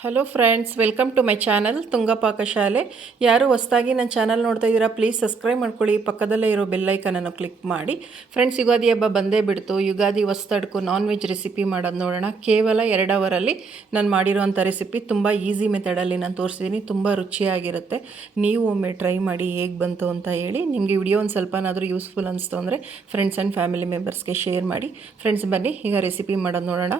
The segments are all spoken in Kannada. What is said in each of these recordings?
Hello friends welcome to my channel ತುಂಗಪಾಕ ಶಾಲೆ ಯಾರು ಹೊಸ್ದಾಗಿ ನನ್ನ ಚಾನಲ್ ನೋಡ್ತಾ ಇದ್ದೀರಾ ಪ್ಲೀಸ್ ಸಬ್ಸ್ಕ್ರೈಬ್ ಮಾಡ್ಕೊಳ್ಳಿ. ಪಕ್ಕದಲ್ಲೇ ಇರೋ ಬೆಲ್ಲೈಕನನ್ನು ಕ್ಲಿಕ್ ಮಾಡಿ. ಫ್ರೆಂಡ್ಸ್ ಯುಗಾದಿ ಹಬ್ಬ ಬಂದೇ ಬಿಡ್ತು. ಯುಗಾದಿ ಹೊಸ್ತಡ್ಕು ನಾನ್ ವೆಜ್ ರೆಸಿಪಿ ಮಾಡೋದು ನೋಡೋಣ. ಕೇವಲ ಎರಡು ಅವರಲ್ಲಿ ನಾನು ಮಾಡಿರೋವಂಥ ರೆಸಿಪಿ ತುಂಬ ಈಸಿ ಮೆಥಡಲ್ಲಿ ನಾನು ತೋರಿಸಿದ್ದೀನಿ ತುಂಬ ರುಚಿಯಾಗಿರುತ್ತೆ. ನೀವು ಒಮ್ಮೆ ಟ್ರೈ ಮಾಡಿ ಹೇಗೆ ಬಂತು ಅಂತ ಹೇಳಿ ನಿಮಗೆ ವಿಡಿಯೋ ಒಂದು ಸ್ವಲ್ಪನಾದರೂ ಯೂಸ್ಫುಲ್ ಅನಿಸ್ತು ಅಂದರೆ ಫ್ರೆಂಡ್ಸ್ ಆ್ಯಂಡ್ ಫ್ಯಾಮಿಲಿ ಮೆಂಬರ್ಸ್ಗೆ ಶೇರ್ ಮಾಡಿ. ಫ್ರೆಂಡ್ಸ್ ಬನ್ನಿ, ಈಗ ರೆಸಿಪಿ ಮಾಡೋದು ನೋಡೋಣ.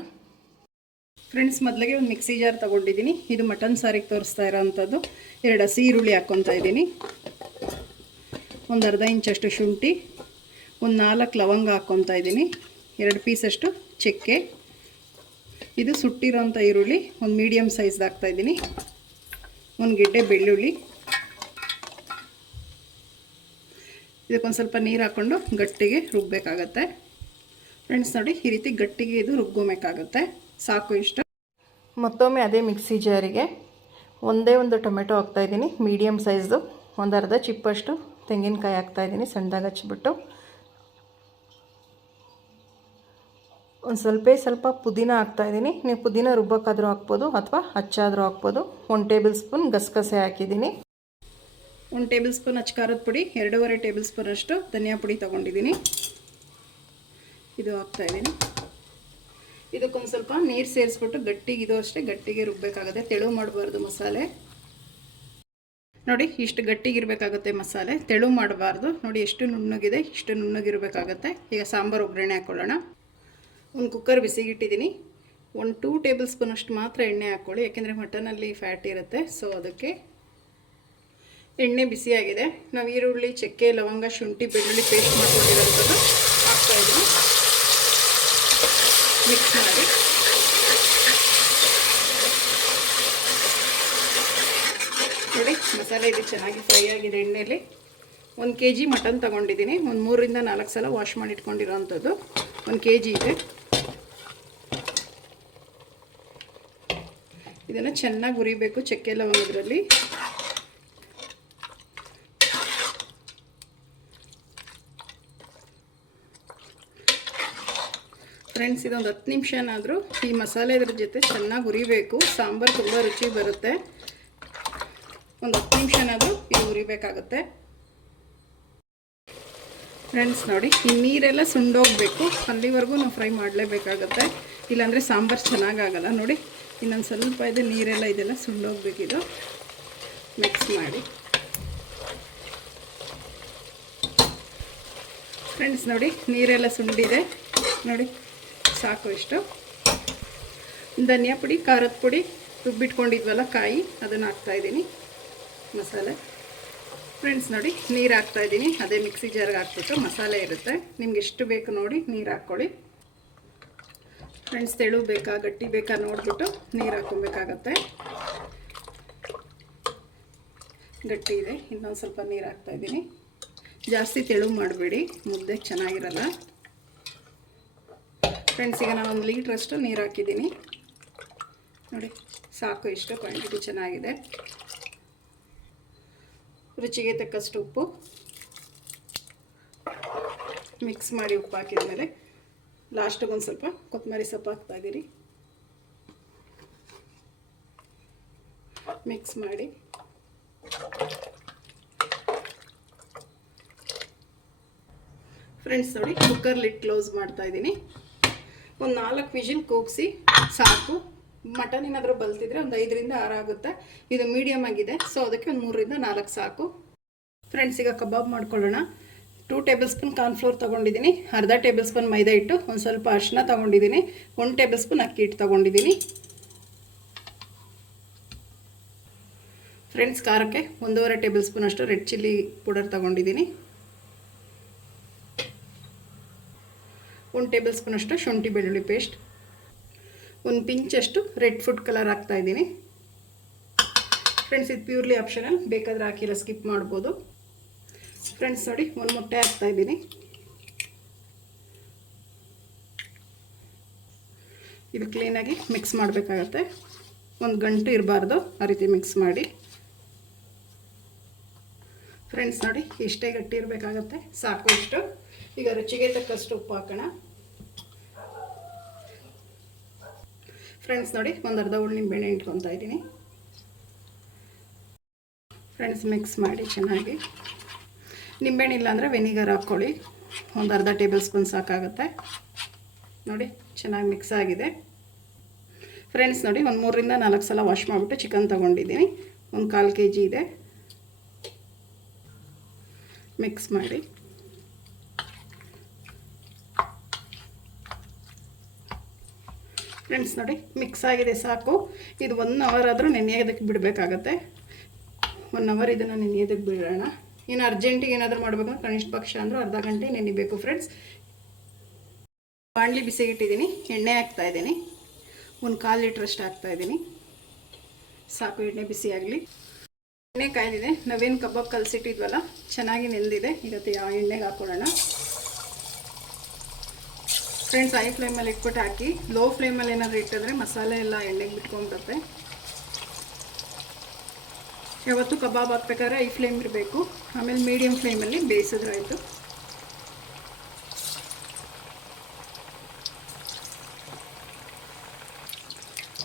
ಫ್ರೆಂಡ್ಸ್, ಮೊದಲಿಗೆ ಒಂದು ಮಿಕ್ಸಿ ಜಾರ್ ತೊಗೊಂಡಿದ್ದೀನಿ. ಇದು ಮಟನ್ ಸಾರಿಗೆ ತೋರಿಸ್ತಾ ಇರೋವಂಥದ್ದು ಎರಡು ಹಸಿ ಈರುಳ್ಳಿ ಹಾಕ್ಕೊತಾ ಇದ್ದೀನಿ. ಒಂದು ಅರ್ಧ ಇಂಚಷ್ಟು ಶುಂಠಿ, ಒಂದು ನಾಲ್ಕು ಲವಂಗ ಹಾಕ್ಕೊತಾ ಇದ್ದೀನಿ. ಎರಡು ಪೀಸಷ್ಟು ಚಕ್ಕೆ. ಇದು ಸುಟ್ಟಿರೋಂಥ ಈರುಳ್ಳಿ, ಒಂದು ಮೀಡಿಯಮ್ ಸೈಜ್ದು ಹಾಕ್ತಾಯಿದ್ದೀನಿ ಒಂದು ಗೆಡ್ಡೆ ಬೆಳ್ಳುಳ್ಳಿ. ಇದಕ್ಕೊಂದು ಸ್ವಲ್ಪ ನೀರು ಹಾಕ್ಕೊಂಡು ಗಟ್ಟಿಗೆ ರುಬ್ಬಬೇಕಾಗತ್ತೆ ಫ್ರೆಂಡ್ಸ್, ನೋಡಿ, ಈ ರೀತಿ ಗಟ್ಟಿಗೆ ಇದು ರುಬ್ಬೋಬೇಕಾಗುತ್ತೆ ಸಾಕು ಇಷ್ಟು. ಮತ್ತೊಮ್ಮೆ ಅದೇ ಮಿಕ್ಸಿ ಜಾರಿಗೆ ಒಂದೇ ಒಂದು ಟೊಮೆಟೊ ಹಾಕ್ತಾಯಿದ್ದೀನಿ ಮೀಡಿಯಮ್ ಸೈಜ್ದು. ಒಂದು ಅರ್ಧ ಚಿಪ್ಪಷ್ಟು ತೆಂಗಿನಕಾಯಿ ಹಾಕ್ತಾಯಿದ್ದೀನಿ ಸಣ್ಣದಾಗಿ ಹಚ್ಚಿಬಿಟ್ಟು ಒಂದು ಸ್ವಲ್ಪ ಸ್ವಲ್ಪ ಪುದೀನ ಹಾಕ್ತಾಯಿದ್ದೀನಿ ನೀವು ಪುದೀನ ರುಬ್ಬಕ್ಕಾದರೂ ಹಾಕ್ಬೋದು ಅಥವಾ ಹಚ್ಚಾದರೂ ಹಾಕ್ಬೋದು. ಒಂದು ಟೇಬಲ್ ಸ್ಪೂನ್ ಗಸಗಸೆ ಹಾಕಿದ್ದೀನಿ. ಒಂದು ಟೇಬಲ್ ಸ್ಪೂನ್ ಹಚ್ಚ ಖಾರದ ಪುಡಿ, ಎರಡೂವರೆ ಟೇಬಲ್ ಸ್ಪೂನಷ್ಟು ಧನಿಯಾ ಪುಡಿ ತೊಗೊಂಡಿದ್ದೀನಿ. ಇದು ಹಾಕ್ತಾಯಿದ್ದೀನಿ ಇದಕ್ಕೊಂದು ಸ್ವಲ್ಪ ನೀರು ಸೇರಿಸ್ಬಿಟ್ಟು ಗಟ್ಟಿಗೆ ಇದು ಅಷ್ಟೇ, ಗಟ್ಟಿಗೆ ರುಬ್ಬಬೇಕಾಗುತ್ತೆ ತೆಳು ಮಾಡಬಾರ್ದು ಮಸಾಲೆ. ನೋಡಿ, ಇಷ್ಟು ಗಟ್ಟಿಗಿರಬೇಕಾಗುತ್ತೆ ಮಸಾಲೆ. ತೆಳು ಮಾಡಬಾರ್ದು. ನೋಡಿ, ಎಷ್ಟು ನುಣ್ಣಗಿದೆ, ಇಷ್ಟು ನುಣ್ಣಗಿರಬೇಕಾಗತ್ತೆ ಈಗ ಸಾಂಬಾರು ಒಗ್ಗರಣೆ ಹಾಕ್ಕೊಳ್ಳೋಣ ಒಂದು ಕುಕ್ಕರ್ ಬಿಸಿಗಿಟ್ಟಿದ್ದೀನಿ. ಒಂದು ಟೂ ಟೇಬಲ್ ಸ್ಪೂನ್ ಅಷ್ಟು ಮಾತ್ರ ಎಣ್ಣೆ ಹಾಕ್ಕೊಳ್ಳಿ ಯಾಕೆಂದರೆ ಮಟನಲ್ಲಿ ಫ್ಯಾಟ್ ಇರುತ್ತೆ. ಸೊ ಅದಕ್ಕೆ ಎಣ್ಣೆ ಬಿಸಿಯಾಗಿದೆ. ನಾವು ಈರುಳ್ಳಿ, ಚಕ್ಕೆ, ಲವಂಗ, ಶುಂಠಿ, ಬೆಳ್ಳುಳ್ಳಿ ಪೇಸ್ಟ್ ಮಾಡ್ಕೊಂಡಿರೋಂಥದ್ದು ಹಾಕ್ತಾಯಿದ್ದೀನಿ ಮಿಕ್ಸ್ ಮಾಡಿ ಮಸಾಲೆ ಇದು ಚೆನ್ನಾಗಿ ಫ್ರೈ ಆಗಿದೆ ಎಣ್ಣೆಯಲ್ಲಿ ಒಂದು ಕೆ ಜಿ ಮಟನ್ ತೊಗೊಂಡಿದ್ದೀನಿ. ಒಂದು ಮೂರರಿಂದ ನಾಲ್ಕು ಸಲ ವಾಶ್ ಮಾಡಿ ಇಟ್ಕೊಂಡಿರೋವಂಥದ್ದು ಒಂದು ಕೆ ಜಿ ಇದೆ. ಇದನ್ನು ಚೆನ್ನಾಗಿ ಹುರಿಬೇಕು ಚಕ್ಕೆ ಲವಂಗದ್ರಲ್ಲಿ. ಫ್ರೆಂಡ್ಸ್ ಇದೊಂದು ಹತ್ತು ನಿಮಿಷನಾದರೂ ಈ ಮಸಾಲೆ ಇದ್ರ ಜೊತೆ ಚೆನ್ನಾಗಿ ಹುರಿಬೇಕು. ಸಾಂಬಾರು ತುಂಬ ರುಚಿ ಬರುತ್ತೆ. ಒಂದು ಹತ್ತು ನಿಮಿಷನಾದರೂ ಇದು ಹುರಿಬೇಕಾಗುತ್ತೆ ಫ್ರೆಂಡ್ಸ್ ನೋಡಿ, ಈ ನೀರೆಲ್ಲ ಸುಂಡೋಗಬೇಕು. ಅಲ್ಲಿವರೆಗೂ ನಾವು ಫ್ರೈ ಮಾಡಲೇಬೇಕಾಗತ್ತೆ. ಇಲ್ಲಾಂದರೆ ಸಾಂಬಾರು ಚೆನ್ನಾಗಾಗಲ್ಲ. ನೋಡಿ, ಇನ್ನೊಂದು ಸ್ವಲ್ಪ ಇದು ನೀರೆಲ್ಲ ಇದೆಲ್ಲ ಸುಂಡೋಗ್ಬೇಕಿದು ಮಿಕ್ಸ್ ಮಾಡಿ. ಫ್ರೆಂಡ್ಸ್ ನೋಡಿ, ನೀರೆಲ್ಲ ಸುಂಡಿದೆ. ನೋಡಿ, ಸಾಕು ಇಷ್ಟು. ಧನಿಯಾ ಪುಡಿ, ಖಾರದ ಪುಡಿ, ರುಬ್ಬಿಟ್ಕೊಂಡಿದ್ವಲ್ಲ ಕಾಯಿ, ಅದನ್ನು ಹಾಕ್ತಾಯಿದ್ದೀನಿ ಮಸಾಲೆ. ಫ್ರೆಂಡ್ಸ್ ನೋಡಿ, ನೀರು ಹಾಕ್ತಾಯಿದ್ದೀನಿ ಅದೇ ಮಿಕ್ಸಿ ಜಾರ್ಗೆ ಹಾಕ್ಬಿಟ್ಟು ಮಸಾಲೆ ಇರುತ್ತೆ. ನಿಮ್ಗೆ ಎಷ್ಟು ಬೇಕು ನೋಡಿ ನೀರು ಹಾಕ್ಕೊಳ್ಳಿ. ಫ್ರೆಂಡ್ಸ್ ತೆಳು ಬೇಕಾ, ಗಟ್ಟಿ ಬೇಕಾ ನೋಡಿಬಿಟ್ಟು ನೀರು ಹಾಕ್ಕೊಬೇಕಾಗತ್ತೆ. ಗಟ್ಟಿ ಇದೆ. ಇನ್ನೊಂದು ಸ್ವಲ್ಪ ನೀರು ಹಾಕ್ತಾಯಿದ್ದೀನಿ ಜಾಸ್ತಿ ತೆಳು ಮಾಡಬೇಡಿ. ಮುದ್ದೆ ಚೆನ್ನಾಗಿರಲ್ಲ. ಫ್ರೆಂಡ್ಸ್ ಈಗ ನಾನು ಒಂದು ಲೀಟ್ರಷ್ಟು ನೀರು ಹಾಕಿದ್ದೀನಿ. ನೋಡಿ, ಸಾಕು, ಇಷ್ಟು ಕ್ವಾಂಟಿಟಿ ಚೆನ್ನಾಗಿದೆ. ರುಚಿಗೆ ತಕ್ಕಷ್ಟು ಉಪ್ಪು. ಮಿಕ್ಸ್ ಮಾಡಿ ಉಪ್ಪು ಹಾಕಿದ ಮೇಲೆ ಲಾಸ್ಟಿಗೆ ಒಂದು ಸ್ವಲ್ಪ ಕೊತ್ತಂಬರಿ ಸೊಪ್ಪು ಹಾಕ್ತಾಯಿದ್ದೀರಿ ಮಿಕ್ಸ್ ಮಾಡಿ. ಫ್ರೆಂಡ್ಸ್ ನೋಡಿ ಕುಕ್ಕರ್ ಲಿಟ್ ಕ್ಲೋಸ್ ಮಾಡ್ತಾ ಇದ್ದೀನಿ ಒಂದು ನಾಲ್ಕು ವಿಷಿಲ್ ಕೂಗಿಸಿ ಸಾಕು. ಮಟನ್ ಏನಾದರೂ ಬಲ್ತಿದ್ರೆ ಒಂದು ಐದರಿಂದ ಆಗುತ್ತೆ. ಇದು ಮೀಡಿಯಮ್ ಆಗಿದೆ. ಸೊ ಅದಕ್ಕೆ ಒಂದು ಮೂರರಿಂದ ನಾಲ್ಕು ಸಾಕು. ಫ್ರೆಂಡ್ಸ್ ಈಗ ಕಬಾಬ್ ಮಾಡ್ಕೊಳ್ಳೋಣ. ಟೂ ಟೇಬಲ್ ಸ್ಪೂನ್ ಕಾರ್ನ್ಫ್ಲೋರ್ ತೊಗೊಂಡಿದ್ದೀನಿ. ಅರ್ಧ ಟೇಬಲ್ ಸ್ಪೂನ್ ಮೈದಾ ಹಿಟ್ಟು, ಒಂದು ಸ್ವಲ್ಪ ಅರಿಶಿನ ತೊಗೊಂಡಿದ್ದೀನಿ. ಒಂದು ಟೇಬಲ್ ಸ್ಪೂನ್ ಅಕ್ಕಿ ಹಿಟ್ಟು ತೊಗೊಂಡಿದ್ದೀನಿ. ಫ್ರೆಂಡ್ಸ್ ಖಾರಕ್ಕೆ ಒಂದೂವರೆ ಟೇಬಲ್ ಸ್ಪೂನ್ ಅಷ್ಟು ರೆಡ್ ಚಿಲ್ಲಿ ಪೌಡರ್ ತೊಗೊಂಡಿದ್ದೀನಿ. ಒಂದು ಟೇಬಲ್ ಸ್ಪೂನಷ್ಟು ಶುಂಠಿ ಬೆಳ್ಳುಳ್ಳಿ ಪೇಸ್ಟ್ ಒಂದು ಪಿಂಚಷ್ಟು ರೆಡ್ ಫುಡ್ ಕಲರ್ ಹಾಕ್ತಾಯಿದ್ದೀನಿ ಫ್ರೆಂಡ್ಸ್ ಇದು ಪ್ಯೂರ್ಲಿ ಆಪ್ಷನಲ್ ಬೇಕಾದರೆ ಹಾಕಿಲ್ಲ ಸ್ಕಿಪ್ ಮಾಡ್ಬೋದು. ಫ್ರೆಂಡ್ಸ್ ನೋಡಿ, ಒಂದು ಮೊಟ್ಟೆ ಹಾಕ್ತಾಯಿದ್ದೀನಿ ಇದು ಕ್ಲೀನಾಗಿ ಮಿಕ್ಸ್ ಮಾಡಬೇಕಾಗತ್ತೆ. ಒಂದು ಗಂಟು ಇರಬಾರ್ದು, ಆ ರೀತಿ ಮಿಕ್ಸ್ ಮಾಡಿ. ಫ್ರೆಂಡ್ಸ್ ನೋಡಿ ಇಷ್ಟೇ ಗಟ್ಟಿ ಇರಬೇಕಾಗತ್ತೆ, ಸಾಕು ಇಷ್ಟು ಈಗ ರುಚಿಗೆ ತಕ್ಕಷ್ಟು ಉಪ್ಪು ಹಾಕೋಣ. ಫ್ರೆಂಡ್ಸ್ ನೋಡಿ, ಒಂದು ಅರ್ಧ ಹುಳು ಬೆಣ್ಣೆ ಇಟ್ಕೊತಾ ಇದ್ದೀನಿ. ಫ್ರೆಂಡ್ಸ್ ಮಿಕ್ಸ್ ಮಾಡಿ ಚೆನ್ನಾಗಿ. ನಿಂಬೆಣ್ಣೆ ಇಲ್ಲ ಅಂದರೆ ವೆನಿಗರ್ ಹಾಕ್ಕೊಳ್ಳಿ. ಒಂದು ಅರ್ಧ ಟೇಬಲ್ ಸ್ಪೂನ್ ಸಾಕಾಗುತ್ತೆ. ನೋಡಿ, ಚೆನ್ನಾಗಿ ಮಿಕ್ಸ್ ಆಗಿದೆ. ಫ್ರೆಂಡ್ಸ್ ನೋಡಿ, ಒಂದು ಮೂರರಿಂದ ನಾಲ್ಕು ಸಲ ವಾಶ್ ಮಾಡಿಬಿಟ್ಟು ಚಿಕನ್ ತೊಗೊಂಡಿದ್ದೀನಿ. ಒಂದು ಕಾಲು ಕೆ ಜಿ ಇದೆ. ಮಿಕ್ಸ್ ಮಾಡಿ. ಫ್ರೆಂಡ್ಸ್ ನೋಡಿ ಮಿಕ್ಸ್ ಆಗಿದೆ ಸಾಕು. ಇದು ಒನ್ ಅವರ್ ಆದರೂ ನೆನೆಯೋದಕ್ಕೆ ಬಿಡಬೇಕಾಗತ್ತೆ. ಒನ್ ಅವರ್ ಇದನ್ನು ನೆನೆಯೋದಕ್ಕೆ ಬಿಡೋಣ. ಇನ್ನು ಅರ್ಜೆಂಟಿಗೆ ಏನಾದರೂ ಮಾಡಬೇಕಂದ್ರೆ ಕನಿಷ್ಠ ಪಕ್ಷ ಅಂದರೂ ಅರ್ಧ ಗಂಟೆ ನೆನಿಬೇಕು ಫ್ರೆಂಡ್ಸ್ ಬಾಣಲಿ ಬಿಸಿಗಿಟ್ಟಿದ್ದೀನಿ ಎಣ್ಣೆ ಹಾಕ್ತಾ ಇದ್ದೀನಿ. ಒಂದು ಕಾಲು ಲೀಟ್ರಷ್ಟು ಹಾಕ್ತಾ ಇದ್ದೀನಿ. ಸಾಕು, ಎಣ್ಣೆ ಬಿಸಿ ಆಗಲಿ. ಎಣ್ಣೆ ಕಾಯ್ದಿದೆ. ನಾವೇನು ಕಬಾಬ್ ಕಲಸಿಟ್ಟಿದ್ವಲ್ಲ, ಚೆನ್ನಾಗಿ ನೆಂದಿದೆ ಇವತ್ತು ಯಾವ ಎಣ್ಣೆಗೆ ಹಾಕೊಳ್ಳೋಣ? ಫ್ರೆಂಡ್ಸ್ ಹೈ ಫ್ಲೇಮಲ್ಲಿ ಇಟ್ಬಿಟ್ಟು ಹಾಕಿ ಲೋ ಫ್ಲೇಮಲ್ಲಿ ಏನಾದರೂ ಇಟ್ಟಿದ್ರೆ ಮಸಾಲೆ ಎಲ್ಲ ಎಣ್ಣೆಗೆ ಬಿಟ್ಕೊಂಡ್ಬಿಡುತ್ತೆ ಯಾವತ್ತು ಕಬಾಬ್ ಹಾಕ್ಬೇಕಾದ್ರೆ ಐ ಫ್ಲೇಮ್ ಇರಬೇಕು. ಆಮೇಲೆ ಮೀಡಿಯಮ್ ಫ್ಲೇಮಲ್ಲಿ ಬೇಯಿಸಿದ್ರಾಯಿತು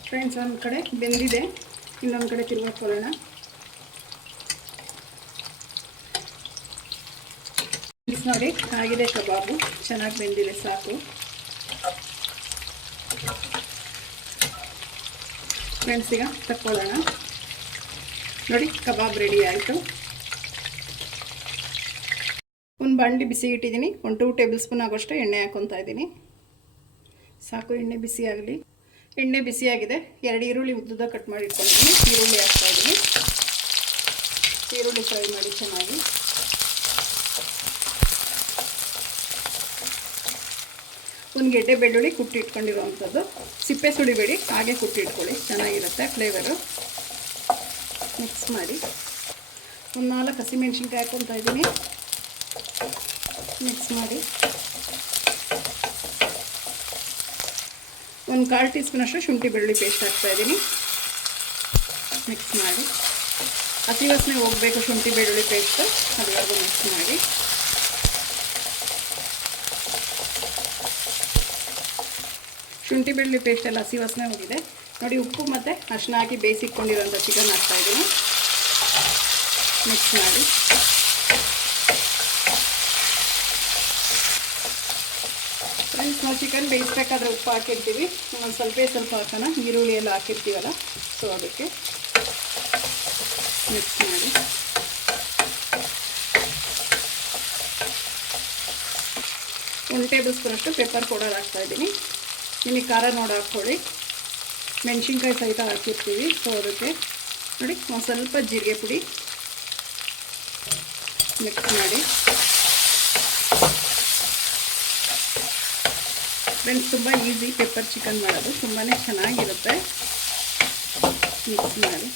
ಫ್ರೆಂಡ್ಸ್, ಒಂದು ಕಡೆ ಬೆಂದಿದೆ. ಇನ್ನೊಂದು ಕಡೆ ತಿರ್ಗಾಕೊಳ್ಳೋಣ ನೋಡಿ, ಆಗಿದೆ ಕಬಾಬು. ಚೆನ್ನಾಗಿ ಬೆಂದಿದೆ, ಸಾಕು. ಫ್ರೆಂಡ್ಸ್ ಈಗ ತಕ್ಕೊಳ್ಳೋಣ. ನೋಡಿ, ಕಬಾಬ್ ರೆಡಿ ಆಯಿತು. ಒಂದು ಬಾಂಡಿ ಬಿಸಿ ಇಟ್ಟಿದ್ದೀನಿ. ಒಂದು ಟೂ ಟೇಬಲ್ ಸ್ಪೂನ್ ಆಗೋಷ್ಟು ಎಣ್ಣೆ ಹಾಕೊತಾ ಇದ್ದೀನಿ. ಸಾಕು, ಎಣ್ಣೆ ಬಿಸಿ ಆಗಲಿ. ಎಣ್ಣೆ ಬಿಸಿಯಾಗಿದೆ ಎರಡು ಈರುಳ್ಳಿ ಉದ್ದುದ ಕಟ್ ಮಾಡಿ ಇಟ್ಕೊಂಡಿದ್ದೀನಿ. ಈರುಳ್ಳಿ ಹಾಕ್ತಾ ಇದ್ದೀನಿ. ಈರುಳ್ಳಿ ಫ್ರೈ ಮಾಡಿ ಚೆನ್ನಾಗಿ. ಒಂದು ಗೆಡ್ಡೆ ಬೆಳ್ಳುಳ್ಳಿ ಕುಟ್ಟಿ ಇಟ್ಕೊಂಡಿರುವಂಥದ್ದು. ಸಿಪ್ಪೆ ಸುಳಿಬೇಡಿ, ಹಾಗೆ ಕುಟ್ಟಿ ಇಟ್ಕೊಳ್ಳಿ. ಚೆನ್ನಾಗಿರುತ್ತೆ ಫ್ಲೇವರು ಮಿಕ್ಸ್ ಮಾಡಿ. ಒಂದು ನಾಲ್ಕು ಹಸಿಮೆಣ್ಸಿನ್ಕಾಯಿ ಹಾಕ್ಕೊತಾ ಇದ್ದೀನಿ. ಮಿಕ್ಸ್ ಮಾಡಿ. ಒಂದು ಕಾಲು ಟೀ ಸ್ಪೂನಷ್ಟು ಶುಂಠಿ ಬೆಳ್ಳುಳ್ಳಿ ಪೇಸ್ಟ್ ಹಾಕ್ತಾಯಿದ್ದೀನಿ ಮಿಕ್ಸ್ ಮಾಡಿ. ಹಸಿ ವಾಸನೆ ಹೋಗಬೇಕು ಶುಂಠಿ ಬೆಳ್ಳುಳ್ಳಿ ಪೇಸ್ಟು ಅದರೊಳಗೆ ಮಿಕ್ಸ್ ಮಾಡಿ. ಶುಂಠಿ ಬೆಳ್ಳುಳ್ಳಿ ಪೇಸ್ಟ್ ಎಲ್ಲ ಹಸಿ ವಾಸನೆ ಹೋಗಿದೆ. ನೋಡಿ ಉಪ್ಪು ಮತ್ತು ಅರ್ಶಿನ ಹಾಕಿ ಬೇಯಿಸಿಕೊಂಡಿರೋಂಥ ಚಿಕನ್ ಹಾಕ್ತಾಯಿದ್ದೀನಿ ಮಿಕ್ಸ್ ಮಾಡಿ. ಫ್ರೆಂಡ್ಸ್ ನಾವು ಚಿಕನ್ ಬೇಯಿಸ್ಬೇಕಾದ್ರೆ ಉಪ್ಪು ಹಾಕಿರ್ತೀವಿ. ಒಂದು ಸ್ವಲ್ಪ ಸ್ವಲ್ಪ ಹಾಕೋಣ. ಈರುಳ್ಳಿ ಎಲ್ಲ ಹಾಕಿರ್ತೀವಲ್ಲ ಸೊ ಅದಕ್ಕೆ ಮಿಕ್ಸ್ ಮಾಡಿ. ಒಂದು ಟೇಬಲ್ ಸ್ಪೂನಷ್ಟು ಪೆಪ್ಪರ್ ಪೌಡರ್ ಹಾಕ್ತಾಯಿದ್ದೀನಿ ನಿಮಗೆ ಖಾರ ನೋಡಿ ಹಾಕ್ಕೊಳ್ಳಿ. ಮೆಣಸಿನ್ಕಾಯಿ ಸಹಿತ ಹಾಕಿರ್ತೀವಿ. ಸೊ ಅದಕ್ಕೆ ನೋಡಿ, ಒಂದು ಸ್ವಲ್ಪ ಜೀರಿಗೆ ಪುಡಿ ಮಿಕ್ಸ್ ಮಾಡಿ. ಫ್ರೆಂಡ್ಸ್ ತುಂಬ ಈಸಿ ಪೆಪ್ಪರ್ ಚಿಕನ್ ಮಾಡೋದು. ತುಂಬಾ ಚೆನ್ನಾಗಿರುತ್ತೆ. ಮಿಕ್ಸ್ ಮಾಡಿ.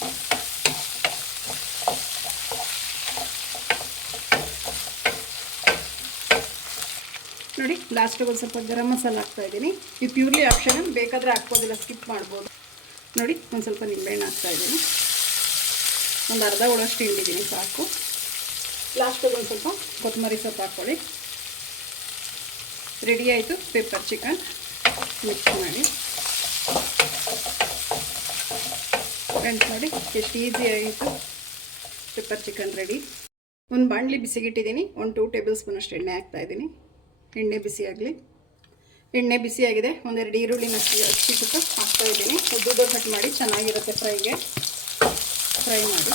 ನೋಡಿ ಲಾಸ್ಟಿಗೆ ಒಂದು ಸ್ವಲ್ಪ ಗರಂ ಮಸಾಲ ಹಾಕ್ತಾಯಿದ್ದೀನಿ ಈ ಪ್ಯೂರ್ಲಿ ಆಪ್ಷನ್ ಬೇಕಾದರೆ ಹಾಕ್ಬೋದಿಲ್ಲ ಸ್ಕಿಪ್ ಮಾಡ್ಬೋದು. ನೋಡಿ, ಒಂದು ಸ್ವಲ್ಪ ನಿಂಬೆಹಣ್ಣು ಹಾಕ್ತಾಯಿದ್ದೀನಿ ಒಂದು ಅರ್ಧ ಒಳಷ್ಟು ಹಿಂಡಿದ್ದೀನಿ ಸಾಕು. ಲಾಸ್ಟಿಗೆ ಒಂದು ಸ್ವಲ್ಪ ಕೊತ್ತಂಬರಿ ಸೊಪ್ಪು ಹಾಕ್ಕೊಳ್ಳಿ. ರೆಡಿ ಆಯಿತು ಪೆಪ್ಪರ್ ಚಿಕನ್ ಮಿಕ್ಸ್ ಮಾಡಿ. ಫ್ರೆಂಡ್ಸ್ ನೋಡಿ ಎಷ್ಟು ಈಸಿ ಆಯಿತು. ಪೆಪ್ಪರ್ ಚಿಕನ್ ರೆಡಿ ಒಂದು ಬಾಣಲಿ ಬಿಸಿಗಿಟ್ಟಿದ್ದೀನಿ, ಒಂದು ಟೂ ಟೇಬಲ್ ಸ್ಪೂನ್ ಅಷ್ಟು ಎಣ್ಣೆ ಹಾಕ್ತಾಯಿದ್ದೀನಿ ಎಣ್ಣೆ ಬಿಸಿ ಆಗಲಿ. ಎಣ್ಣೆ ಬಿಸಿಯಾಗಿದೆ ಒಂದೆರಡು ಈರುಳ್ಳಿನ ಹಚ್ಚಿಬಿಟ್ಟು ಹಾಕ್ತಾಯಿದ್ದೀನಿ ಉದ್ದುದ್ದ ಕಟ್ ಮಾಡಿ ಚೆನ್ನಾಗಿರುತ್ತೆ ಫ್ರೈಗೆ. ಫ್ರೈ ಮಾಡಿ.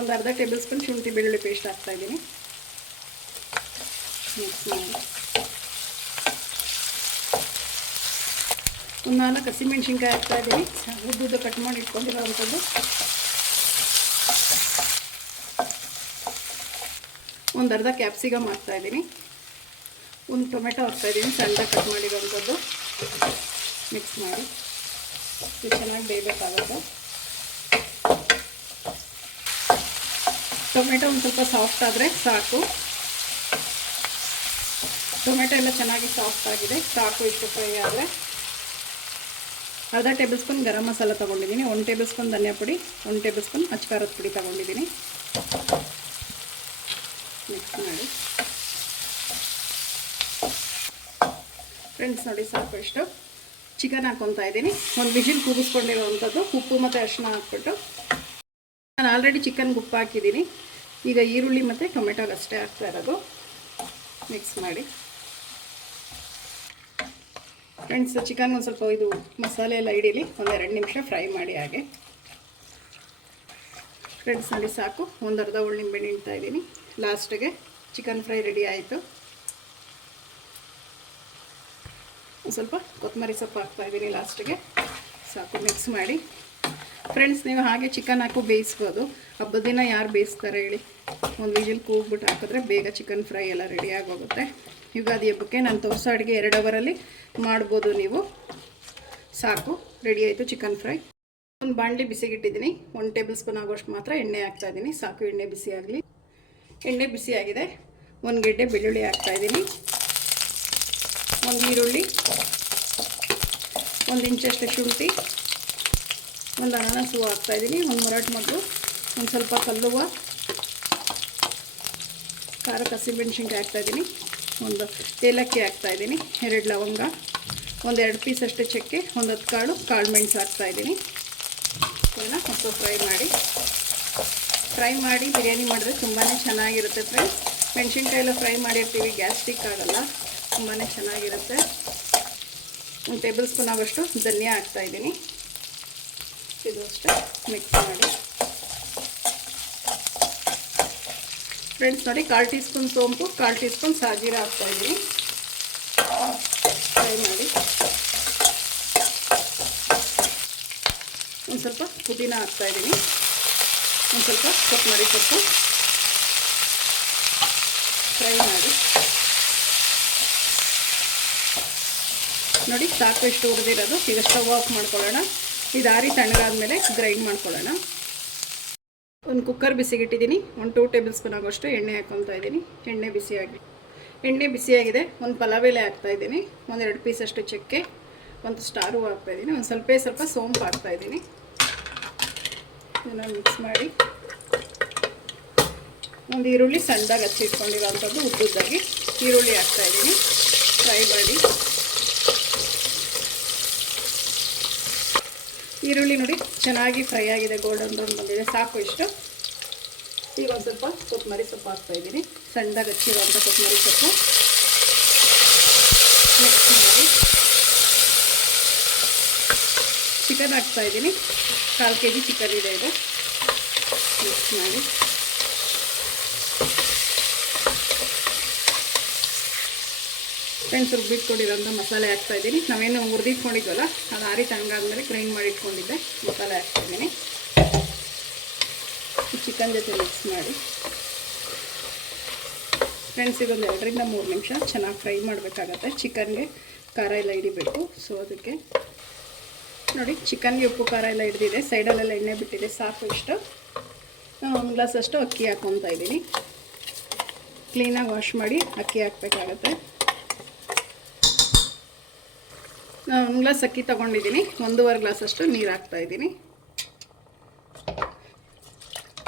ಒಂದು ಅರ್ಧ ಟೇಬಲ್ ಸ್ಪೂನ್ ಶುಂಠಿ ಬೆಳ್ಳುಳ್ಳಿ ಪೇಸ್ಟ್ ಹಾಕ್ತಾ ಇದ್ದೀನಿ. ಮಿಕ್ಸ್ ಮಾಡಿ. ಒಂದು ನಾಲ್ಕು ಹಸಿಮೆಣ್ಸಿನ್ಕಾಯಿ ಹಾಕ್ತಾ ಇದ್ದೀನಿ. ಉದ್ದುದ್ದು ಕಟ್ ಮಾಡಿ ಇಟ್ಕೊಂಡಿರೋವಂಥದ್ದು. ಒಂದು ಅರ್ಧ ಕ್ಯಾಪ್ಸಿಕಮ್ ಹಾಕ್ತಾಯಿದ್ದೀನಿ ಒಂದು ಟೊಮೆಟೊ ಹಾಕ್ತಾಯಿದ್ದೀನಿ ಸಣ್ಣ ಕಟ್ ಮಾಡಿರೋಂಥದ್ದು ಮಿಕ್ಸ್ ಮಾಡಿ. ಇದು ಚೆನ್ನಾಗಿ ಬೇಯಬೇಕಾಗುತ್ತೆ. ಟೊಮೆಟೊ ಒಂದು ಸ್ವಲ್ಪ ಸಾಫ್ಟ್ ಆದರೆ ಸಾಕು. ಟೊಮೆಟೊ ಎಲ್ಲ ಚೆನ್ನಾಗಿ ಸಾಫ್ಟ್ ಆಗಿದೆ. ಸಾಕು ಇಷ್ಟು ಫ್ರೈ ಆದರೆ. ಅರ್ಧ ಟೇಬಲ್ ಸ್ಪೂನ್ ಗರಂ ಮಸಾಲ ತೊಗೊಂಡಿದ್ದೀನಿ. ಒಂದು ಟೇಬಲ್ ಸ್ಪೂನ್ ಧನಿಯಾ ಪುಡಿ, ಒಂದು ಟೇಬಲ್ ಸ್ಪೂನ್ ಅಚ್ಕಾರದ ಪುಡಿ ತೊಗೊಂಡಿದ್ದೀನಿ. ಮಾಡಿ ಫ್ರೆಂಡ್ಸ್ ನೋಡಿ ಸಾಕು ಚಿಕನ್ ಹಾಕ್ಕೊತಾ ಇದ್ದೀನಿ. ಒಂದು ವಿಜಿಲ್ ಕೂಗಿಸ್ಕೊಂಡಿರೋವಂಥದ್ದು ಉಪ್ಪು ಮತ್ತು ಅರಿಶಿನ ಹಾಕ್ಬಿಟ್ಟು. ನಾನು ಆಲ್ರೆಡಿ ಚಿಕನ್ ಉಪ್ಪು ಹಾಕಿದ್ದೀನಿ. ಈಗ ಈರುಳ್ಳಿ ಮತ್ತು ಟೊಮೆಟೊಗೆ ಅಷ್ಟೇ ಹಾಕ್ತಾ ಇರೋದು. ಮಿಕ್ಸ್ ಮಾಡಿ. ಫ್ರೆಂಡ್ಸ್ ಚಿಕನ್ ಒಂದು ಸ್ವಲ್ಪ ಇದು ಮಸಾಲೆ ಎಲ್ಲ ಹಿಡೀಲಿ. ಒಂದೆರಡು ನಿಮಿಷ ಫ್ರೈ ಮಾಡಿ ಹಾಗೆ. ಫ್ರೆಂಡ್ಸ್ ನೋಡಿ ಸಾಕು. ಒಂದು ಅರ್ಧ ಉಳ್ಳಿಂಬೆಣ್ಣೆ ಇಡ್ತಾ ಇದ್ದೀನಿ. ಲಾಸ್ಟಿಗೆ ಚಿಕನ್ ಫ್ರೈ ರೆಡಿ ಆಯಿತು. ಸ್ವಲ್ಪ ಕೊತ್ತಂಬರಿ ಸೊಪ್ಪು ಹಾಕ್ತಾ ಇದ್ದೀನಿ ಲಾಸ್ಟಿಗೆ. ಸಾಕು ಮಿಕ್ಸ್ ಮಾಡಿ. ಫ್ರೆಂಡ್ಸ್ ನೀವು ಹಾಗೆ ಚಿಕನ್ ಹಾಕು ಬೇಯಿಸ್ಬೋದು. ಹಬ್ಬದ ದಿನ ಯಾರು ಬೇಯಿಸ್ತಾರೆ ಹೇಳಿ. ಒಂದು ವಿಜಿಲ್ ಕೂಗ್ಬಿಟ್ಟು ಹಾಕಿದ್ರೆ ಬೇಗ ಚಿಕನ್ ಫ್ರೈ ಎಲ್ಲ ರೆಡಿ ಆಗೋಗುತ್ತೆ. ಯುಗಾದಿ ಹಬ್ಬಕ್ಕೆ ನಾನು ತೋರಿಸೋ ಅಡುಗೆ ಎರಡು ಅವರಲ್ಲಿ ಮಾಡ್ಬೋದು ನೀವು. ಸಾಕು ರೆಡಿ ಆಯಿತು ಚಿಕನ್ ಫ್ರೈ ಒಂದು ಬಾಣಲಿ ಬಿಸಿಗಿಟ್ಟಿದ್ದೀನಿ. ಒಂದು ಟೇಬಲ್ ಸ್ಪೂನ್ ಆಗೋಷ್ಟು ಮಾತ್ರ ಎಣ್ಣೆ ಹಾಕ್ತಾ ಇದ್ದೀನಿ. ಸಾಕು, ಎಣ್ಣೆ ಬಿಸಿ ಆಗಲಿ. ಎಣ್ಣೆ ಬಿಸಿ ಆಗಿದೆ ಒಂದು ಗೆಡ್ಡೆ ಬೆಳ್ಳುಳ್ಳಿ ಹಾಕ್ತಾ ಇದ್ದೀನಿ. ಒಂದು ಈರುಳ್ಳಿ. ಒಂದು ಇಂಚಷ್ಟು ಶುಂಠಿ. ಒಂದು ಅನಾನಸ್ ಹೂವು ಹಾಕ್ತಾಯಿದ್ದೀನಿ ಒಂದು ಮರಾಠ ಮಗು ಒಂದು ಸ್ವಲ್ಪ ಕಲ್ಲುವ. ಖಾರ ಹಸಿಮೆಣ್ಸಿನ್ಕಾಯಿ ಹಾಕ್ತಾಯಿದ್ದೀನಿ ಒಂದು ಏಲಕ್ಕಿ ಹಾಕ್ತಾಯಿದ್ದೀನಿ ಎರಡು ಲವಂಗ. ಒಂದು ಎರಡು ಪೀಸ್ ಅಷ್ಟು ಚಕ್ಕೆ. ಒಂದು ಹತ್ತು ಕಾಳು. ಕಾಳು ಮೆಣಸು ಹಾಕ್ತಾಯಿದ್ದೀನಿ ಇದನ್ನು ಸ್ವಲ್ಪ ಫ್ರೈ ಮಾಡಿ. ಫ್ರೈ ಮಾಡಿ ಬಿರಿಯಾನಿ ಮಾಡಿದ್ರೆ ತುಂಬಾ ಚೆನ್ನಾಗಿರುತ್ತೆ ಫ್ರೆಂಡ್ಸ್ ಮೆಣಸಿನ್ಕಾಯಿ ಎಲ್ಲ ಫ್ರೈ ಮಾಡಿರ್ತೀವಿ, ಗ್ಯಾಸ್ಟ್ರಿಕ್ ಆಗಲ್ಲ ತುಂಬಾ ಚೆನ್ನಾಗಿರುತ್ತೆ. ಒಂದು ಟೇಬಲ್ ಸ್ಪೂನ್ ಆಗೋಷ್ಟು ಧನಿಯಾ ಹಾಕ್ತಾಯಿದ್ದೀನಿ ಇದು ಅಷ್ಟೇ ಮಿಕ್ಸ್ ಮಾಡಿ. ಫ್ರೆಂಡ್ಸ್ ನೋಡಿ, ಕಾಲು ಟೀ ಸ್ಪೂನ್ ಸೋಂಪು, ಕಾಲು ಟೀ ಸ್ಪೂನ್ ಸಾಜೀರ ಹಾಕ್ತಾಯಿದ್ದೀನಿ ಫ್ರೈ ಮಾಡಿ. ಒಂದು ಸ್ವಲ್ಪ ಪುದೀನ ಹಾಕ್ತಾಯಿದ್ದೀನಿ ಒಂದು ಸ್ವಲ್ಪ ಕೊತ್ತಂಬರಿ ಸೊಪ್ಪು ಫ್ರೈ ಮಾಡಿ. ನೋಡಿ, ಸಾಕು ಇಷ್ಟು ಹುರಿದಿರೋದು ಈಗ ಸ್ಟವ್ ಆಫ್ ಮಾಡ್ಕೊಳ್ಳೋಣ. ಇದು ಆರಿ ತಣ್ಣಗಾದ್ಮೇಲೆ ಗ್ರೈಂಡ್ ಮಾಡ್ಕೊಳ್ಳೋಣ. ಒಂದು ಕುಕ್ಕರ್ ಬಿಸಿಗಿಟ್ಟಿದ್ದೀನಿ. ಒಂದು ಟೂ ಟೇಬಲ್ ಸ್ಪೂನ್ ಆಗೋಷ್ಟು ಎಣ್ಣೆ ಹಾಕ್ಕೊತಾ ಇದ್ದೀನಿ. ಎಣ್ಣೆ ಬಿಸಿಯಾಗಿ. ಎಣ್ಣೆ ಬಿಸಿಯಾಗಿದೆ. ಒಂದು ಪಲಾವ್ ಎಲೆ ಹಾಕ್ತಾಯಿದ್ದೀನಿ ಒಂದೆರಡು ಪೀಸಷ್ಟು ಚಕ್ಕೆ. ಒಂದು ಸ್ಟಾರು ಹಾಕ್ತಾಯಿದ್ದೀನಿ ಒಂದು ಸ್ವಲ್ಪ ಸ್ವಲ್ಪ ಸೋಂಪು ಹಾಕ್ತಾಯಿದ್ದೀನಿ ಇದನ್ನು ಮಿಕ್ಸ್ ಮಾಡಿ. ಒಂದು ಈರುಳ್ಳಿ ಸಣ್ಣದಾಗಿ ಹಚ್ಚಿಟ್ಕೊಂಡಿರೋವಂಥದ್ದು ಉದ್ದುದ್ದಾಗಿ ಈರುಳ್ಳಿ ಹಾಕ್ತಾಯಿದ್ದೀನಿ ಫ್ರೈ ಮಾಡಿ. ಈರುಳ್ಳಿ ನೋಡಿ ಚೆನ್ನಾಗಿ ಫ್ರೈ ಆಗಿದೆ. ಗೋಲ್ಡನ್ ಬ್ರೌನ್ ಬಂದಿದೆ. ಸಾಕು ಇಷ್ಟು. ಈಗ ಒಂದು ಸ್ವಲ್ಪ ಕೊತ್ತಂಬರಿ ಸೊಪ್ಪು ಹಾಕ್ತಾ ಇದ್ದೀನಿ. ಸಣ್ಣದಾಗಿ ಹಚ್ಚಿರೋವಂಥ ಕೊತ್ತಂಬರಿ ಸೊಪ್ಪು. ಮಿಕ್ಸ್ ಮಾಡಿ. ಚಿಕನ್ ಹಾಕ್ತಾ ಇದ್ದೀನಿ. ಕಾಲು ಕೆ ಜಿ ಚಿಕನ್ ಇದೆ ಇದು. ಮಿಕ್ಸ್ ಮಾಡಿ. ಫ್ರೆಂಡ್ಸ್ ರುಬ್ಬಿಟ್ಕೊಂಡಿರೋಂಥ ಮಸಾಲೆ ಹಾಕ್ತಾ ಇದ್ದೀನಿ. ನಾವೇನು ಹುರಿದಿಟ್ಕೊಂಡಿದ್ವಲ್ಲ ಅದು ಆರಿ ತಣ್ಣಗಾದ್ಮೇಲೆ ಗ್ರೈಂಡ್ ಮಾಡಿ ಇಟ್ಕೊಂಡಿದ್ದೆ. ಮಸಾಲೆ ಹಾಕ್ತಾ ಇದ್ದೀನಿ. ಚಿಕನ್ ಜೊತೆ ಮಿಕ್ಸ್ ಮಾಡಿ. ಫ್ರೆಂಡ್ಸ್ ಇದೊಂದು ಎರಡರಿಂದ ಮೂರು ನಿಮಿಷ ಚೆನ್ನಾಗಿ ಫ್ರೈ ಮಾಡಬೇಕಾಗತ್ತೆ. ಚಿಕನ್ಗೆ ಖಾರ ಎಲ್ಲ ಹಿಡಿಬೇಕು. ಸೊ ಅದಕ್ಕೆ ನೋಡಿ, ಚಿಕನ್ಗೆ ಉಪ್ಪು, ಖಾರ ಎಲ್ಲ ಹಿಡಿದಿದೆ. ಸೈಡಲ್ಲೆಲ್ಲ ಎಣ್ಣೆ ಬಿಟ್ಟಿದೆ, ಸಾಕು ಇಷ್ಟು. ನಾನು ಒಂದು ಗ್ಲಾಸ್ ಅಷ್ಟು ಅಕ್ಕಿ ಹಾಕ್ಕೊತಾ ಇದ್ದೀನಿ. ಕ್ಲೀನಾಗಿ ವಾಶ್ ಮಾಡಿ ಅಕ್ಕಿ ಹಾಕಬೇಕಾಗತ್ತೆ. ನಾನು ಒಂದು ಗ್ಲಾಸ್ ಅಕ್ಕಿ ತೊಗೊಂಡಿದ್ದೀನಿ. ಒಂದೂವರೆ ಗ್ಲಾಸ್ ಅಷ್ಟು ನೀರು ಹಾಕ್ತಾ ಇದ್ದೀನಿ.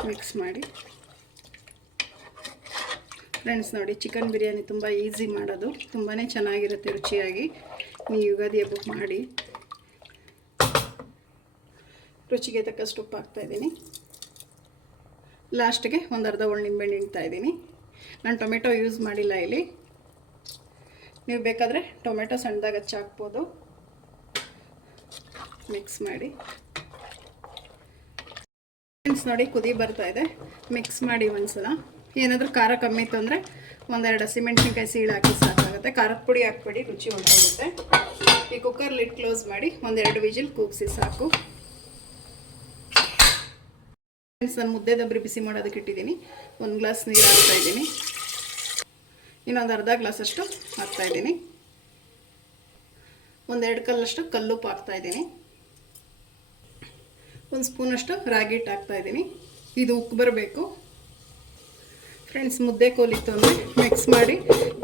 ಮಿಕ್ಸ್ ಮಾಡಿ. ಫ್ರೆಂಡ್ಸ್, ನೋಡಿ, ಚಿಕನ್ ಬಿರಿಯಾನಿ ತುಂಬ ಈಸಿ ಮಾಡೋದು. ತುಂಬಾ ಚೆನ್ನಾಗಿರುತ್ತೆ, ರುಚಿಯಾಗಿ. ನೀವು ಯುಗಾದಿ ಹಬ್ಬಕ್ಕೆ ಮಾಡಿ. ರುಚಿಗೆ ತಕ್ಕಷ್ಟು ಉಪ್ಪು ಹಾಕ್ತಾಯಿದ್ದೀನಿ ಲಾಸ್ಟಿಗೆ ಒಂದು ಅರ್ಧ ಒಳ್ಳೆ ನಿಂಬೆಹಣ್ಣು ಇದ್ದೀನಿ. ನಾನು ಟೊಮೆಟೊ ಯೂಸ್ ಮಾಡಿಲ್ಲ ಇಲ್ಲಿ. ನೀವು ಬೇಕಾದರೆ ಟೊಮೆಟೊ ಸಣ್ಣದಾಗ ಹಚ್ಚಿ ಹಾಕ್ಬೋದು. ಮಿಕ್ಸ್ ಮಾಡಿ. ಫ್ರೆಂಡ್ಸ್ ನೋಡಿ ಕುದಿ ಬರ್ತಾ ಇದೆ. ಮಿಕ್ಸ್ ಮಾಡಿ ಒಂದ್ಸಲ. ಏನಾದರೂ ಖಾರ ಕಮ್ಮಿ ಇತ್ತು ಅಂದರೆ ಒಂದೆರಡು ಹಸಿಮೆಣ್ಸಿನ್ಕಾಯಿ ಸೀಳು ಹಾಕಿ ಸಾಕಾಗುತ್ತೆ. ಖಾರದ ಪುಡಿ ಹಾಕ್ಬೇಡಿ, ರುಚಿ ಉಂಟಾಗುತ್ತೆ ಈ ಕುಕ್ಕರ್ ಲಿಡ್ ಕ್ಲೋಸ್ ಮಾಡಿ ಒಂದೆರಡು ವಿಜಿಲ್ ಕೂಗಿಸಿ ಸಾಕು. ನಾನು ಮುದ್ದೆ ದಬ್ಬರಿ ಬಿಸಿ ಮಾಡೋದಕ್ಕೆ ಇಟ್ಟಿದ್ದೀನಿ. ಒಂದು ಗ್ಲಾಸ್ ನೀರು ಹಾಕ್ತಾ ಇದ್ದೀನಿ. ಇನ್ನೊಂದು ಅರ್ಧ ಗ್ಲಾಸಷ್ಟು ಹಾಕ್ತಾ ಇದ್ದೀನಿ. ಒಂದೆರಡು ಕಲ್ಲಷ್ಟು ಕಲ್ಲುಪ್ಪು ಹಾಕ್ತಾ ಇದ್ದೀನಿ. ಒಂದು ಸ್ಪೂನಷ್ಟು ರಾಗಿ ಹಿಟ್ಟು ಹಾಕ್ತಾ ಇದ್ದೀನಿ. ಇದು ಉಕ್ಕು ಬರಬೇಕು. ಫ್ರೆಂಡ್ಸ್ ಮುದ್ದೆ ಕೋಲಿತ್ತು ಅಂದರೆ ಮಿಕ್ಸ್ ಮಾಡಿ,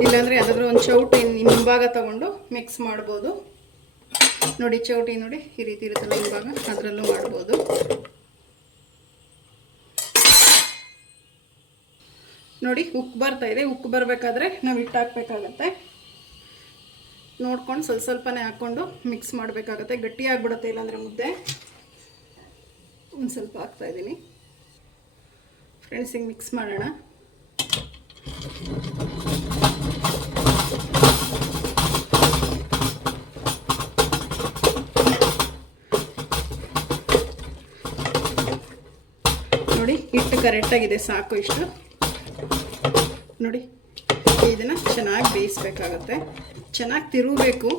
ಇಲ್ಲಾಂದರೆ ಯಾವುದಾದ್ರೂ ಒಂದು ಚೌಟಿ ಹಿಂಭಾಗ ತಗೊಂಡು ಮಿಕ್ಸ್ ಮಾಡ್ಬೋದು. ನೋಡಿ ಚೌಟಿ ನೋಡಿ, ಈ ರೀತಿ ಇರುತ್ತಲ್ಲ ಹಿಂಭಾಗ, ಅದರಲ್ಲೂ ಮಾಡ್ಬೋದು. ನೋಡಿ, ಉಕ್ಕು ಬರ್ತಾ ಇದೆ. ಉಕ್ಕು ಬರಬೇಕಾದ್ರೆ ನಾವು ಹಿಟ್ಟು ಹಾಕ್ಬೇಕಾಗತ್ತೆ. ನೋಡ್ಕೊಂಡು ಸ್ವಲ್ಪ ಸ್ವಲ್ಪನೇ ಹಾಕ್ಕೊಂಡು ಮಿಕ್ಸ್ ಮಾಡಬೇಕಾಗತ್ತೆ. ಗಟ್ಟಿಯಾಗ್ಬಿಡುತ್ತೆ ಇಲ್ಲಾಂದರೆ ಮುದ್ದೆ. ಒಂದು ಸ್ವಲ್ಪ ಹಾಕ್ತಾಯಿದ್ದೀನಿ ಫ್ರೆಂಡ್ಸ್ ಹಿಂಗೆ ಮಿಕ್ಸ್ ಮಾಡೋಣ. ನೋಡಿ, ಹಿಟ್ಟು ಕರೆಕ್ಟಾಗಿದೆ ಸಾಕು ಇಷ್ಟು. ನೋಡಿ. ಇದನ್ನು ಚೆನ್ನಾಗಿ ಬೇಯಿಸ್ಬೇಕಾಗತ್ತೆ. ಚೆನ್ನಾಗಿ ತಿರುಗಬೇಕು.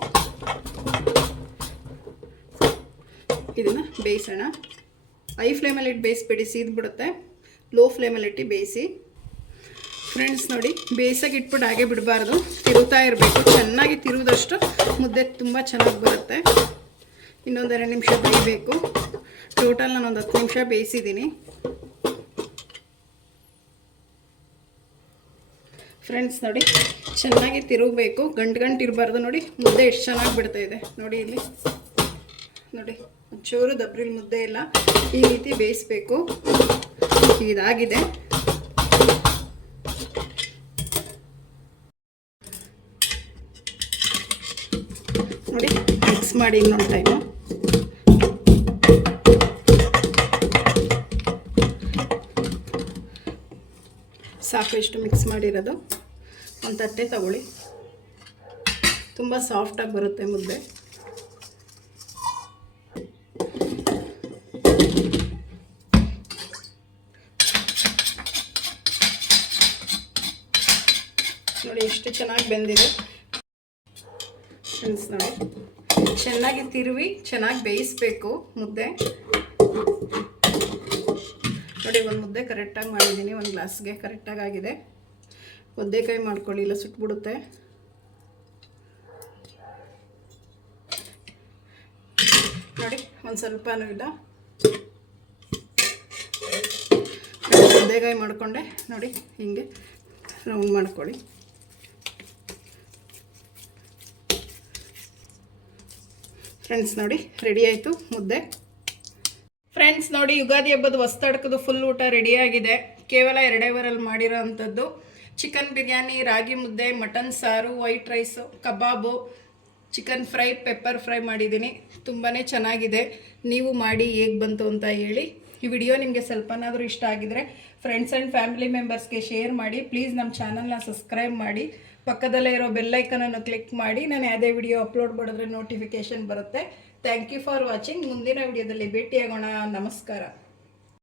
ಇದನ್ನು ಬೇಯಿಸೋಣ. ಐ ಫ್ಲೇಮಲ್ಲಿ ಇಟ್ಟು ಬೇಯಿಸ್ಬೇಡಿ, ಸೀದ್ಬಿಡುತ್ತೆ. ಲೋ ಫ್ಲೇಮಲ್ಲಿ ಇಟ್ಟು ಬೇಯಿಸಿ. ಫ್ರೆಂಡ್ಸ್ ನೋಡಿ, ಬೇಯಿಸೋಕೆ ಇಟ್ಬಿಟ್ಟು ಹಾಗೆ ಬಿಡಬಾರ್ದು. ತಿರುಗ್ತಾ ಇರಬೇಕು. ಚೆನ್ನಾಗಿ ತಿರುವುದಷ್ಟು ಮುದ್ದೆ ತುಂಬ ಚೆನ್ನಾಗಿ ಬರುತ್ತೆ. ಇನ್ನೊಂದೆರಡು ನಿಮಿಷ ಬೇಯಬೇಕು. ಟೋಟಲ್ ನಾನು ಒಂದು ಹತ್ತು ನಿಮಿಷ ಬೇಯಿಸಿದ್ದೀನಿ ಫ್ರೆಂಡ್ಸ್ ನೋಡಿ, ಚೆನ್ನಾಗಿ ತಿರುಗಬೇಕು. ಗಂಟು ಗಂಟು ಇರಬಾರ್ದು ನೋಡಿ. ಮುದ್ದೆ ಎಷ್ಟು ಚೆನ್ನಾಗಿ ಬಿಡ್ತಾ ಇದೆ. ನೋಡಿ ಇಲ್ಲಿ. ನೋಡಿ, ಒಂಚೂರು ದಬ್ರಿಲ್ ಮುದ್ದೆ ಇಲ್ಲ ಈ ರೀತಿ ಬೇಯಿಸ್ಬೇಕು. ಇದಾಗಿದೆ. ನೋಡಿ ಮಿಕ್ಸ್ ಮಾಡಿ ಇನ್ನೊಂದು ಟೈಮು ಸಾಕು, ಇಷ್ಟು ಮಿಕ್ಸ್ ಮಾಡಿರೋದು. ಒಂದು ತಟ್ಟೆ ತಗೊಳ್ಳಿ. ತುಂಬ ಸಾಫ್ಟಾಗಿ ಬರುತ್ತೆ ಮುದ್ದೆ. ನೋಡಿ ಎಷ್ಟು ಚೆನ್ನಾಗಿ ಬೆಂದಿದೆ. ಫ್ರೆಂಡ್ಸ್ ನೋಡಿ, ಚೆನ್ನಾಗಿ ತಿರುವಿ, ಚೆನ್ನಾಗಿ ಬೇಯಿಸ್ಬೇಕು ಮುದ್ದೆ. ನೋಡಿ, ಒಂದು ಮುದ್ದೆ ಕರೆಕ್ಟಾಗಿ ಮಾಡಿದ್ದೀನಿ, ಒಂದು ಗ್ಲಾಸ್ಗೆ ಕರೆಕ್ಟಾಗಿ ಆಗಿದೆ. ಒದ್ದೆಕಾಯಿ ಮಾಡ್ಕೊಳ್ಳಿ, ಇಲ್ಲ ಸುಟ್ಬಿಡುತ್ತೆ. ನೋಡಿ, ಒಂದು ಸ್ವಲ್ಪನೂ ಇಲ್ಲ. ಒದ್ದೆಕಾಯಿ ಮಾಡಿಕೊಂಡೆ, ನೋಡಿ, ಹಿಂಗೆ ರೌಂಡ್ ಮಾಡ್ಕೊಳ್ಳಿ. ಫ್ರೆಂಡ್ಸ್ ನೋಡಿ ರೆಡಿ ಆಯಿತು, ಮುದ್ದೆ. ಫ್ರೆಂಡ್ಸ್ ನೋಡಿ, ಯುಗಾದಿ ಹಬ್ಬದ ಹೊಸ್ತಡ್ಕದು ಫುಲ್ ಊಟ ರೆಡಿಯಾಗಿದೆ ಕೇವಲ ಎರಡೇವರಲ್ಲಿ ಮಾಡಿರೋ ಅಂಥದ್ದು. ಚಿಕನ್ ಬಿರಿಯಾನಿ, ರಾಗಿ ಮುದ್ದೆ, ಮಟನ್ ಸಾರು, ವೈಟ್ ರೈಸು, ಕಬಾಬು, ಚಿಕನ್ ಫ್ರೈ, ಪೆಪ್ಪರ್ ಫ್ರೈ ಮಾಡಿದ್ದೀನಿ. ತುಂಬಾ ಚೆನ್ನಾಗಿದೆ. ನೀವು ಮಾಡಿ ಹೇಗೆ ಬಂತು ಅಂತ ಹೇಳಿ ಈ ವಿಡಿಯೋ ನಿಮಗೆ ಸ್ವಲ್ಪನಾದರೂ ಇಷ್ಟ ಆಗಿದರೆ ಫ್ರೆಂಡ್ಸ್ ಆ್ಯಂಡ್ ಫ್ಯಾಮಿಲಿ ಮೆಂಬರ್ಸ್ಗೆ ಶೇರ್ ಮಾಡಿ. ಪ್ಲೀಸ್ ನಮ್ಮ ಚಾನಲ್ನ ಸಬ್ಸ್ಕ್ರೈಬ್ ಮಾಡಿ. ಪಕ್ಕದಲ್ಲೇ ಇರೋ ಬೆಲ್ಲೈಕನನ್ನು ಕ್ಲಿಕ್ ಮಾಡಿ. ನಾನು ಯಾವುದೇ ವಿಡಿಯೋ ಅಪ್ಲೋಡ್ ಮಾಡಿದ್ರೆ ನೋಟಿಫಿಕೇಷನ್ ಬರುತ್ತೆ. ಥ್ಯಾಂಕ್ ಯು ಫಾರ್ ವಾಚಿಂಗ್ ಮುಂದಿನ ವಿಡಿಯೋದಲ್ಲಿ ಭೇಟಿಯಾಗೋಣ. ನಮಸ್ಕಾರ.